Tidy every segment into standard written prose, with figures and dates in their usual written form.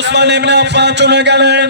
উসমান ইবনে আফফান চলে গেলেন।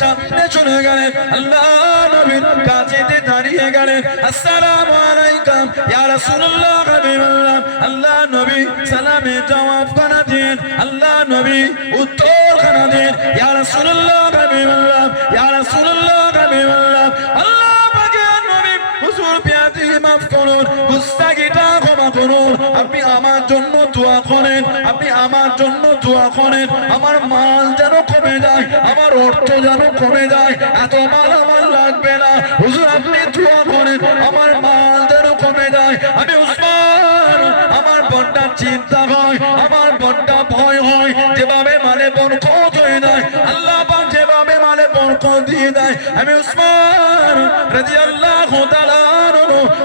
সামনে চলে গেলেন, আল্লাহ নবীর কাছেতে দাঁড়িয়ে গেলেন। আসসালামু আলাইকুম ইয়া রাসূলুল্লাহ হাবিবাল্লাহ। আল্লাহ নবী সালামে জবাব খানা দেন, আল্লাহ নবী উত্তর খানা দেন, ইয়া রাসূলুল্লাহ হাবিবাল্লাহ, ইয়া রাসূলুল্লাহ হাবিবাল্লাহ। আল্লাহ পাকের নবী হুজুর পিয়াতি মাফ করুন, গুস্তাখিটা ক্ষমা করুন। আপনি আমার জন্য দোয়া করেন, আপনি আমার জন্য দোয়া করেন। আমার মাল যেন কমে যায়, আমার অর্থ যেন কমে যায়। এত মাল আমার লাগবে না হুজুর, আপনি দোয়া করেন আমার মাল যেন কমে যায়। আমি উসমান, আমার বড়টা চিন্তা হয়, আমার বড়টা ভয় হয়, যেভাবে মালে বরকত হয়ে যায় আল্লাহ পাক যেভাবে মালে বরকত দিয়ে দেয়। আমি উসমান রাদিয়াল্লাহু তাআলা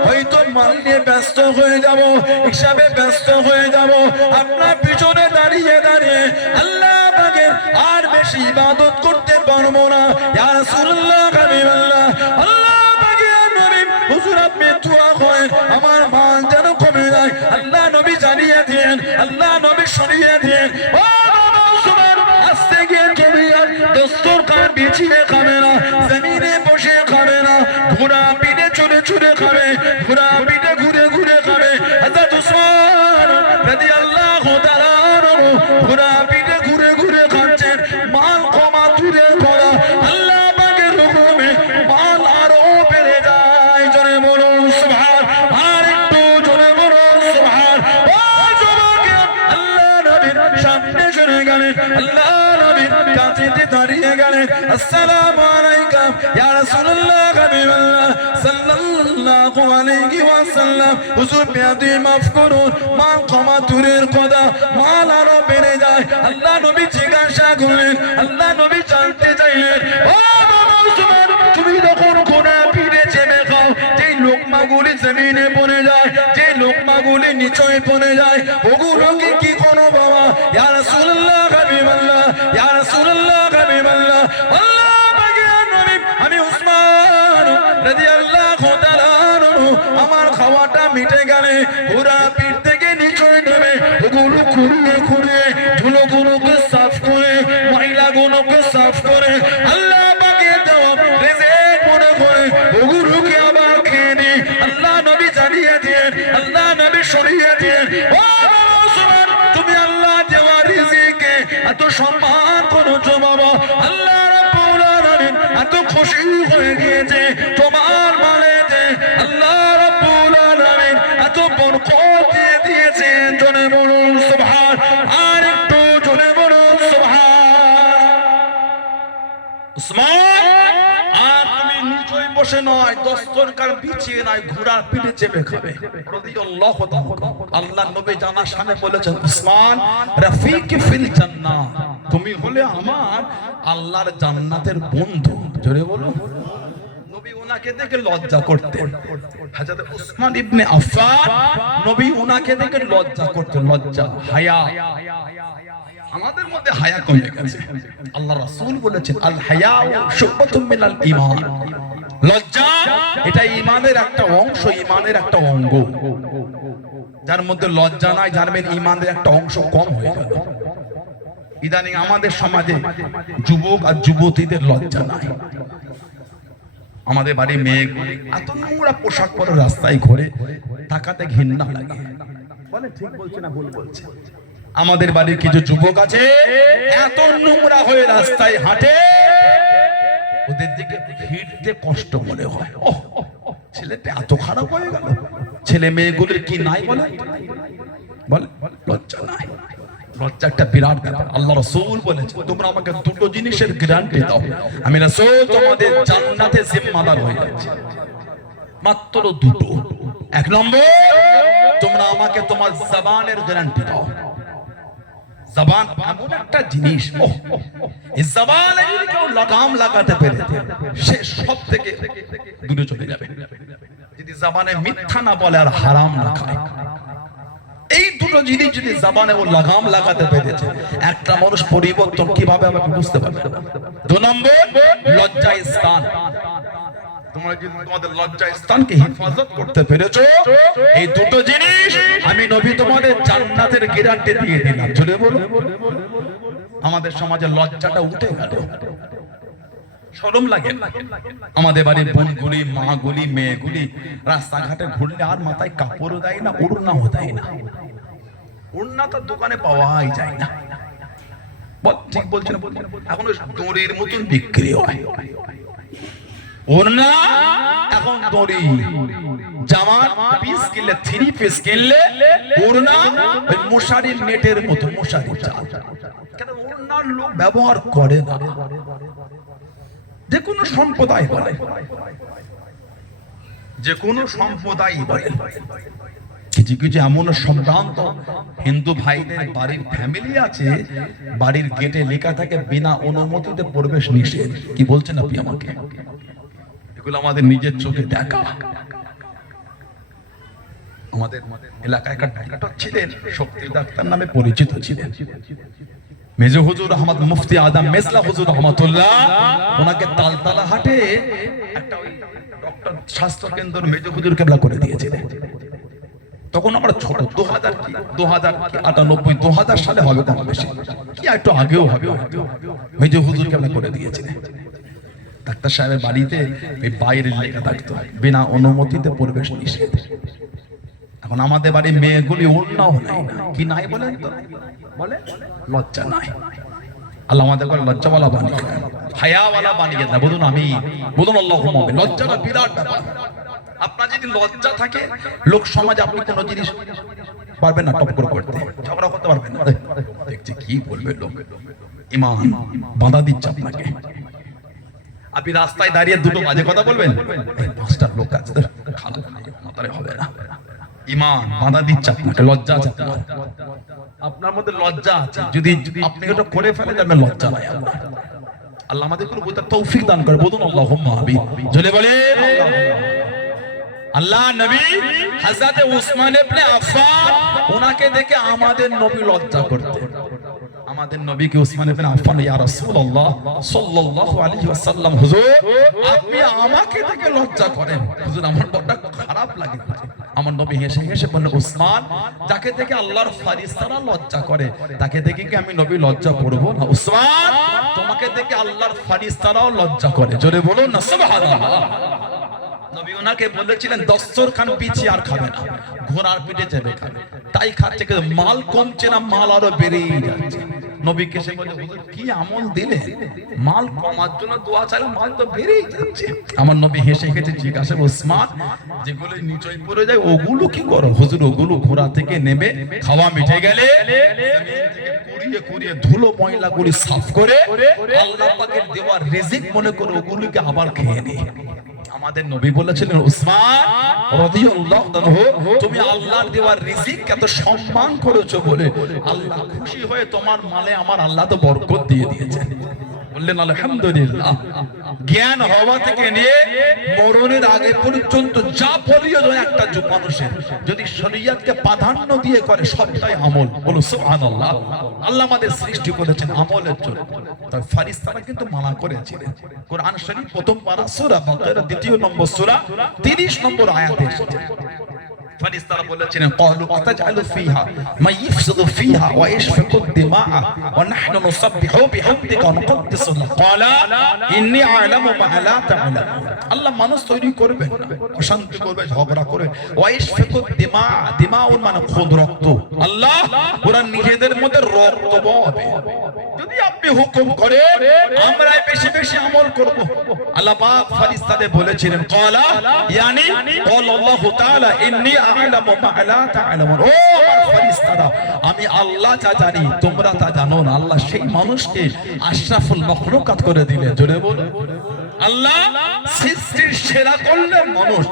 হয়তো মাল নিয়ে ব্যস্ত হয়ে যাব, হিসাবে ব্যস্ত হয়ে যাব। আপনার পিছনে দাঁড়িয়ে দাঁড়িয়ে আল্লাহ পাকের আর বেশি ইবাদত করতে পারবো না। ইয়া রাসূলুল্লাহ হাবিবাল্লাহ, আল্লাহ পাকের নবী হুজুর আপনি দোয়া করেন আমার মাল যেন কমে যায়। আল্লাহ নবী জানিয়ে দেন, আল্লাহ নবী শুনিয়ে দেন। ও মুসলমান, আস্তে গিয়ে জমিয়ার দস্তরখান বিছিয়ে খাবে না, জমিনে বসে খাবে না, ঘোড়া পিঠে চড়ে চড়ে খাবে, ঘোড়া পিঠে ঘুরে ঘুরে খাবে। হযরত উসমান রাদিয়াল্লাহু তাআলা ঘোড়া পিঠে ঘুরে ঘুরে খাচ্ছেন। মাল কমা দূরে করা, আল্লাহ পাকের হুকুমে মাল আরো বেড়ে যায়। জোরে বলুন সুবহান, আর একটু জোরে বলুন সুবহান। ও যুবক, আল্লাহ নবীর সামনে চলে গেলেন, আল্লাহ নবীর কাছেতে দাঁড়িয়ে গেলেন। আসসালামু আলাইকুম ইয়া রাসূলুল্লাহ হাবিবাল্লাহ সাল্লাল্লাহু আলাইহি ওয়াসাল্লাম। হুজুর পেয়াদি মাফ করুন, মাল ক্ষমা দূরের কথা, মাল আরো বেড়ে যায়। আল্লাহ নবী জিজ্ঞাসা করলেন, আল্লাহ নবী জানতে চাইলেন, ও মুসলমান, তুমি যখন ঘোড়া পিঠে চেপে খাও, যেই লোকমাগুলি জমিনে পড়ে যায়, যেই লোকমাগুলি নিচে পড়ে যায়, ওগুলোকে কি কোনো বাবা? ইয়া রাসূলুল্লাহ হাবিবাল্লাহ, ইয়া রাসূলুল্লাহ হাবিবাল্লাহ। আল্লাহ পাকের নবী আমি উসমান রাদিয়াল্লাহু তাআলা আমার খাওয়াটা মিটে গেলে ঘোড়া পিঠ থেকে নিচে নেমে ওগুলো খুঁড়িয়ে খুঁড়িয়ে ধুলোগুলোকে সাফ করে ময়লাগুলোকে সাফ করে আল্লাহ পাকের দেওয়া রিজিক মনে করে ওগুলোকে আবার খেয়ে নি। আল্লাহ নবী জানিয়ে দিয়েন, আল্লাহ নবী সরিয়ে দিয়েন, ও মুসলমান, তুমি আল্লাহ দেওয়া রিজিকে এত সম্মান করেছো বাবা। আল্লাহ রাব্বুল আলামিন এত খুশি হয়ে গিয়েছে তোমার মালেতে। আল্লাহ রাব্বুল আলামিন এত বরকত দিয়ে দিয়েছেন। জোরে বলুন সুবহান, আর একটু জোরে বলুন সুবহান। উসমান, আর তুমি নিচই বসে নয়, দস্তরখান বিছিয়ে নয়, ঘোড়ার পিঠে চেপে খাবে। রাদিয়াল্লাহু তাআলা আল্লাহ নবী জানার সামনে বলেছেন, উসমান রাফিকি ফিল জান্নাহ, তুমি হলে আমার আল্লাহর জান্নাতের বন্ধু। জোরে বলো। নবী ওনাকে দেখে লজ্জা করতেন। হযরত উসমান ইবনে আফফান নবী ওনাকে দেখে লজ্জা করতেন, লজ্জা, হায়া। আমাদের মধ্যে হায়া কমে গেছে। আল্লাহ রাসূল বলেছেন, আল হায়াউ শুবাতুম মিনাল ঈমান। লজ্জা এটা ঈমানের একটা অংশ, ঈমানের একটা অঙ্গ। যার মধ্যে লজ্জা নাই, জানবেন ঈমানের একটা অংশ কম হয়ে গেল। ইদানিং আমাদের সমাজে যুবক আর যুবতীদের লজ্জা নাই। আমাদের বাড়ির মেয়েগুলি এত নোংরা পোশাক পরে রাস্তায় ঘোরে, তাকাতে ঘৃণা লাগে। বলে ঠিক বলছে না ভুল বলছে? আমাদের বাড়ির কিছু যুবক আছে এত নোংরা হয়ে রাস্তায় হাঁটে, ওদের দিকে ফিরতে কষ্ট মনে হয়। ছেলেটা এত খারাপ হয়ে গেল। ছেলে মেয়েগুলির কি নাই বলে? বলে লজ্জা নাই। লজ্জা একটা বিরাট ব্যাপার। আল্লাহ রাসূল বলেছেন, তোমরা আমাকে দুটো জিনিসের গ্যারান্টি দাও, আমি রাসূল তোমাদের জান্নাতে জিম্মাদার হয়ে যাচ্ছি। মাত্র দুটো। এক নম্বর, তোমরা আমাকে তোমার জবানের গ্যারান্টি দাও। জবান এমন একটা জিনিস, এই জবানে যদি কেউ লাগাম লাগাতে পারে সে সব থেকে দূরে চলে যাবে। যদি জবানে মিথ্যা না বলে আর হারাম না খায়, এই দুটো জিনিস যদি জবানে ও লাগাম লাগাতে পেরেছে, একটা মানুষ পরিবর্তন কিভাবে হবে বুঝতে পারবে। 2 নম্বর, লজ্জা স্থান। তোমরা যদি তোমাদের লজ্জা স্থানকে হেফাজত করতে পেরেছো, এই দুটো জিনিস আমি নবী তোমাদের জান্নাতের গ্যারান্টি দিয়ে দিলাম। জোরে বলো। আমাদের সমাজে লজ্জাটা উঠে গেল, শরম লাগে। আমাদের বাড়ির বোনগুলি, মাগুলি, মেয়েগুলি রাস্তাঘাটে ঘুরলে আর মাথায় কাপড়ও দেয় না, ওড়নাও দেয় না। ওড়না তো দোকানে পাওয়াই যায় না। ঠিক বলছেন? এখন দড়ির মতন বিক্রি হয় ওড়না, এখন দড়ি। জামা পিস কিনলে, 3 পিস কিনলে ওড়না ওই মশারির নেটের মতো, মশারি চাল। কেন ওড়নার লোক ব্যবহার করে না। যে কোনো সম্প্রদায় বলে, যে কোনো সম্প্রদায় বলে, কিছু কিছু এমন সম্ভ্রান্ত হিন্দু ভাইদের বাড়ির ফ্যামিলি আছে, বাড়ির গেটে লেখা থাকে বিনা অনুমতিতে প্রবেশ নিষেধ। কি বলছেন আপনি আমাকে? এগুলো আমাদের নিজের চোখে দেখা। আমাদের এলাকায় একটা ডাক্তার ছিলেন, শক্তি ডাক্তার নামে পরিচিত ছিলেন, মেজো হুজুর আহমদ মুফতি আদম মেসলা হুজুর রহমাতুল্লাহ। ওনাকে তালতলা হাটে একটা ডক্টর স্বাস্থ্য কেন্দ্র মেজো হুজুর কেবলা করে দিয়েছিলেন। তখন আমরা ছোট, 2098 2000 সালে হবে, কম বেশি কি একটু আগেও হবে। মেজো হুজুর কেবলা করে দিয়েছিলেন। ডাক্তার সাহেবের বাড়িতে এই বাইরে লেখা থাকতো বিনা অনুমতিতে প্রবেশ নিষেধ। এখন আমাদের বাড়ির মেয়েগুলি ওড়নাও নাই না। কি নাই বলেন তো? বলে লজ্জা নাই। আল্লাহ আমাদের করে লজ্জাওয়ালা বানিয়ে দেন, হায়াওয়ালা বানিয়ে দেন। বলুন আমি, বলুন আল্লাহুম্মা আমিন। লজ্জাটা বিরাট ব্যাপার। আপনার যদি লজ্জা থাকে, লোক সমাজে আপনি কোনো জিনিস পারবেন না টপ করে করতে, ঝগড়া করতে পারবেন না। দেখছি কি বলবে লোক, ঈমান বাধা দিচ্ছে আপনাকে। আপনি রাস্তায় দাঁড়িয়ে দুটো বাজে কথা বলবেন, এই 5টা লোক আছে, খারাপ মাথায় হবে না। ঈমান বাধা দিচ্ছে আপনাকে, লজ্জা আছে আপনার মধ্যে, লজ্জা আছে। যদি আপনি এটা করে ফেলে যাবেন, লজ্জা নাই আপনার। আল্লাহ আমাদের কোনো বুঝতে তৌফিক দান করে। বলুন আল্লাহুম্মা আমিন। জোরে বলে আল্লাহ। নবী হযরত উসমান ইবনে আফফান, ওনাকে দেখে আমাদের নবী লজ্জা করতেন। আমাদের নবীকে উসমান ইবনে আফফান, ইয়া রাসূলুল্লাহ সাল্লাল্লাহু আলাইহি ওয়াসাল্লাম, হুজুর আপনি আমাকে দেখে লজ্জা করেন, হুজুর আমার বড় খারাপ লাগে। আমার নবী হেসে হেসে বললেন, উসমান, যাকে দেখে আল্লাহর ফেরেশতারা লজ্জা করে, তাকে দেখে কি আমি নবী লজ্জা করব না? উসমান, তোমাকে দেখে আল্লাহর ফেরেশতারাও লজ্জা করে। জোরে বলুন না সুবহানাল্লাহ। নবী ওনাকে বলেছিলেন দস্তরখান পিছিয়ে আর খাবে না, ঘোড়ার পিঠে চেপে খাবে। তাই খাচ্ছে, কিন্তু মাল কমছে না, মাল আরো বেড়েই যাচ্ছে। নবীকে সে বলে, হুজুর কি আমল দিলে, মাল কমার জন্য দোয়া চাইলে মাল তো বেড়েই যাচ্ছে। আমার নবী হেসে হেসে জিজ্ঞাসা, উসমান, যেগুলো নিচই পড়ে যায় ওগুলো কি করো? হুজুর ওগুলো ঘোড়া থেকে নেমে খাওয়া মিটে গেলে কুড়িয়ে কুড়িয়ে ধুলো ময়লাগুলি সাফ করে আল্লাহ পাকের দেওয়া রিজিক মনে করে ওগুলোকে আবার খেয়ে নিই। আমাদের নবী বলেছিলেন, উসমান রাদিয়াল্লাহু আনহু, তুমি আল্লাহর দেওয়া রিজিক এত সম্মান করেছো বলে আল্লাহ খুশি হয়ে তোমার মালে আমার আল্লাহ তো বরকত দিয়ে দিয়েছেন। বললেন আলহামদুলিল্লাহ। জ্ঞান হওয়া থেকে নিয়ে মরণের আগে পর্যন্ত যা প্রয়োজন একটা মানুষের, যদি শরীয়তকে প্রাধান্য দিয়ে করে, সবটাই আমল। বলো সুবহানাল্লাহ। আল্লাহ আমাদের সৃষ্টি করেছেন আমলের জন্য, তাই ফেরেশতারা কিন্তু মানা করেছিলেন। কোরআন শরীফ প্রথম পারা সূরা বাকারা 2 নম্বর সূরা 30 নম্বর আয়াতে এসেছে। ফেরেশতারা বলেছিলেন, ক্বালু আতাজআলু ফিহা মা ইফসিদু ফিহা ওয়া ইশফাকু দিমা ওয়া নাহনু নুসাব্বিহু বিহামদিকা ওয়া নুকদ্দিসু লাক, ক্বালা ইন্নী আ'লামু মা লা তা'লামুন। আল্লাহ মানুষ তৈরি করবে, অশান্তি করবে, ঝগড়া করবে। ওয়া ইশফাকু দিমা, দিমাউন মানে খুন, রক্ত। আল্লাহ ওরা নিজেদের মধ্যে রক্ত বহাবে। যদি আপনি হুকুম করে আমরা বেশি বেশি আমল করব। আল্লাহ পাক ফেরেশতাদের বলেছিলেন, ক্বালা ইয়ানি ক্বালা আল্লাহু তাআলা ইন্নী আ'লামু মা লা তা'লামুন। ও আমার ফেরেশতারা, আমি আল্লাহ যা জানি তোমরা তা জানো না। আল্লাহ সেই মানুষকে আশরাফুল মাখলুকাত করে দিলেন। জোরে বলো আল্লাহ সৃষ্টির সেরা করলেন মানুষ।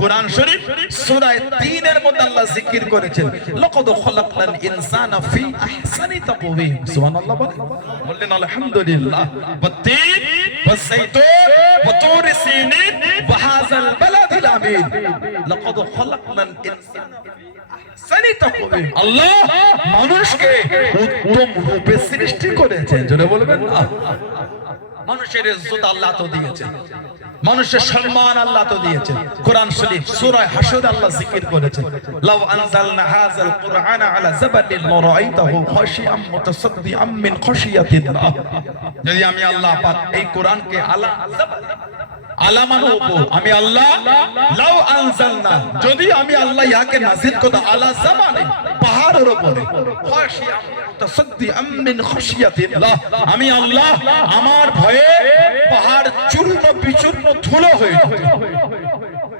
কোরআন শরীফ সূরা 3 এর মধ্যে আল্লাহ জিকির করেছেন, লাকাদ খালাকনাল ইনসানা ফি আহসানি তাকওয়িম। সুবহানাল্লাহ বললেন আলহামদুলিল্লাহ। ওয়াতিন ওয়াযাইতুন ওয়া তুর সিনিন ওয়া হাযাল বালাদিল আমিন, লাকাদ খালাকনাল ইনসানা ফি আহসানি তাকওয়িম। আল্লাহ মানুষকে উত্তম রূপে সৃষ্টি করেছেন। জোরে বলবেন না মানুষের ইজ্জত আল্লাহ তো দিয়েছেন, মানুষের সম্মান আল্লাহ তো দিয়েছেন। কোরআন শরীফ সূরা হাশর আল্লাহ জিকির করেছেন, লাউ আনজালনা হাযাল কুরআনা আলা জাবালিন লারাআইতাহু খাশিআম মুতাসাদ্দিআম মিন খাশিয়াতিল্লাহ। যদি আমি আল্লাহ পাক এই কোরআনকে আলা জাবাল আলামার উপর আমি আল্লাহ লাউ আনজালনা, যদি আমি আল্লাহ ইয়াকে নাযিল করতাম আলা জাবালিন পাহাড়ের উপরে, খাশিআম মুতাসাদ্দিআম মিন খাশিয়াতিল্লাহ, আমি আল্লাহ আমার ভয়ে পাহাড় চূর্ণ বিচূর্ণ ধুলো হয়ে যেত।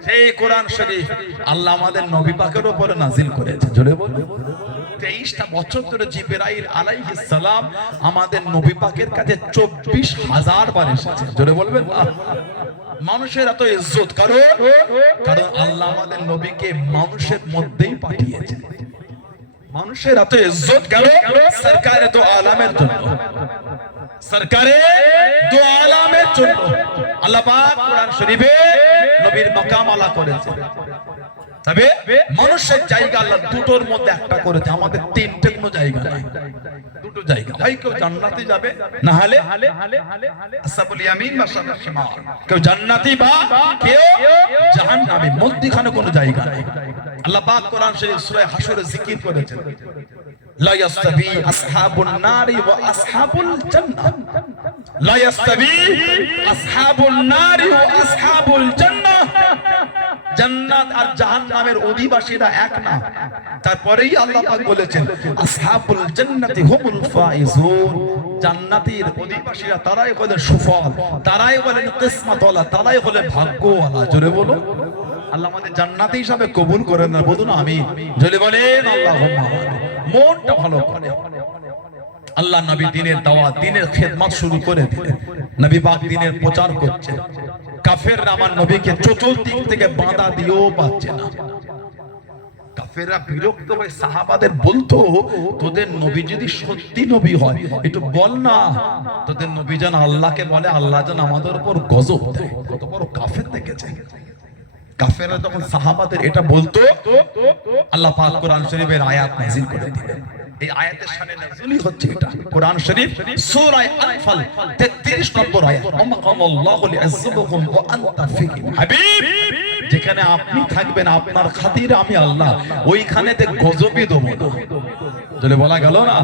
সেই কোরআন শরীফ আল্লাহ আমাদের নবী পাকের উপরে নাযিল করেছে। জোরে বলুন। 23টা বছর ধরে জিবরাইল আলাইহিস সালাম আমাদের নবী পাকের কাছে 24,000 বার এসেছে। জোরে বলবেন। মানুষের এত ইজ্জত কারণ আল্লাহ আমাদের নবীকে মানুষের মধ্যেই পাঠিয়েছেন। মানুষের এত ইজ্জত কেন? সরকারে দো আলামের জন্য, সরকারে দো আলামের জন্য আল্লাহ পাক কোরআন শরীফে নবীর মাকাম আলা করেছে। তবে মানুষের জায়গা আল্লাহ দুটোর মধ্যে একটা করেছে, আমাদের তিনটে কোনো জায়গা নাই, দুটো জায়গা। হয় কেউ জান্নাতে যাবে, না হলে আসহাবুল ইয়ামিন বা আসহাবুল শিমাল, কেউ জান্নাতি বা কেউ জাহান্নামী, মধ্যখানে কোনো জায়গা নাই। আল্লাহ পাক কোরআন শরীফ সূরা হাশরে জিকির করেছেন, লা ইয়াস্তাবি আসহাবুন নারি ওয়া আসহাবুল জান্নাহ, লা ইয়াস্তাবি আসহাবুন নারি ওয়া আসহাবুল জান্নাহ। জান্নাত আর জাহান্নামের অধিবাসীরা এক না। তারপরেই আল্লাহ পাক বলেছেন আসহাবুল জান্নাতি হুমুল ফাইজুন, জান্নাতের অধিবাসীরা তারাই হলেন সুফল, তারাই হলেন কিসমতওয়ালা, তারাই হলেন ভাগ্যওয়ালা। জোরে বলো। আল্লাহ আমাদের জান্নাতি হিসাবে কবুল করেন না, বলুন আমিন। জোরে বলেন আল্লাহুম্মা আমিন। মনটা ভালো করে আল্লাহ নবী দ্বীনের দাওয়াত, দ্বীনের খেদমত শুরু করে দিলেন। নবী পাক দ্বীনের প্রচার করছেন, কাফেররা আমার নবীকে চতুর্দিক থেকে বাধা দিয়েও পাচ্ছে না। কাফেররা বিরক্ত হয়ে সাহাবাদের বলতো, তোদের নবী যদি সত্যি নবী হয় একটু বল না, তোদের নবী যেন আল্লাহকে বলে, আল্লাহ যেন আমাদের উপর গজব দেয়। কত বড় কাফের দেখেছে। কাফেররা যখন সাহাবাদের এটা বলতো, আল্লাহ পাক কোরআন শরীফের আয়াত নাযিল করে দিলেন। এই আয়াতের শানে নাযিলই হচ্ছে এটা কোরআন শরীফ সূরা আনফাল 33 নম্বর আয়াত, ওয়ামাকাল্লাহু লিয়াযযিবাকুম ওয়া আনতা ফীহিম। হাবিব, যেখানে আপনি থাকবেন আপনার খাতিরে আমি আল্লাহ ওইখানেতে গজবই দেব না। বলা গেল না।